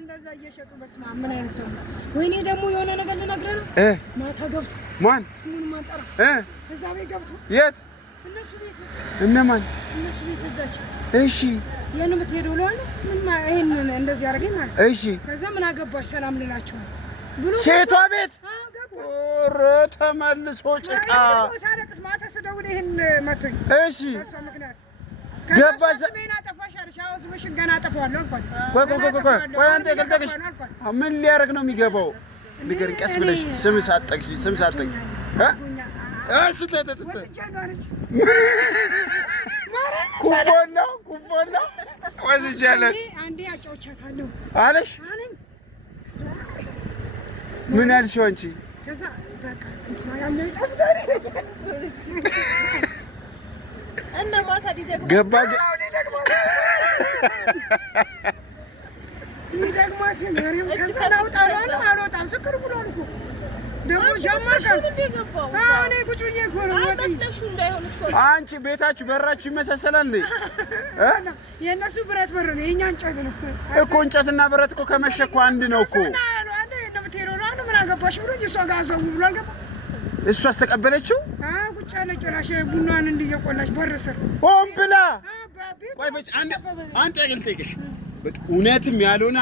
እንደዛ እየሸጡ በስመ አብ ምን አይነት ሰው ወይኔ ደግሞ የሆነ ነገር ልነግርህ ነው ማታ ገብቶ ማን ስሙን ማንጠራ እዛ ቤት ገብቶ የት እነሱ ቤት እነማን እነሱ ቤት እዛች እሺ የኔ የምትሄደው ነው ምን ይሄን እንደዚህ አደረገኝ ማለት እሺ ከዛ ምን አገባሽ ሰላም ልላችሁ ብሎ ሴቷ ቤት ኦሮ ተመልሶ ጭቃ ሳለቅስ ማታ ስደውል ይሄን መቶኝ እሺ እሷ ምክንያት ገባሽ ምን አጠፋሽ አልሽ አዎ ስምሽን ገና አጠፋዋለሁ አልኳት ቆይ አንተ ገልጠቅሽ ምን ሊያደርግ ነው የሚገባው ንገሪኝ ቀስ ብለሽ ስም ሳጠቅሽ ስተተተ ኩቦና ወስጃለሁ አንዴ አጫውቻታለሁ አለሽ ምን አልሽው አንቺ ከዛ በቃ እንትና ያለው ይጣፍጣል እና ማታ ዲደግሞ ገባ ዲደግማች ነው ከዛ አውጣለሁ አልወጣም ስክር ብሎ አልኩ ደግሞ ጀማከው እኔ ቁጭዬ እኮ ነው ወጥተሽ እንዳይሆን እሱ አንቺ ቤታችሁ በራችሁ ይመሳሰላል እንዴ የእነሱ ብረት በር ነው የኛ እንጨት ነው እኮ እንጨትና ብረት እኮ ከመሸኮ አንድ ነው እኮ ምን አገባሽ ብሎ እሷ ጋር አዘው ብሎ አልገባ እሷ አስተቀበለችው ቁጭ ያለች ጭራሽ ቡናን እንዲየቆላች በር ስር ሆን ብላ ቆይ አንተ ያገልጠይቅሽ እውነትም ያልሆነ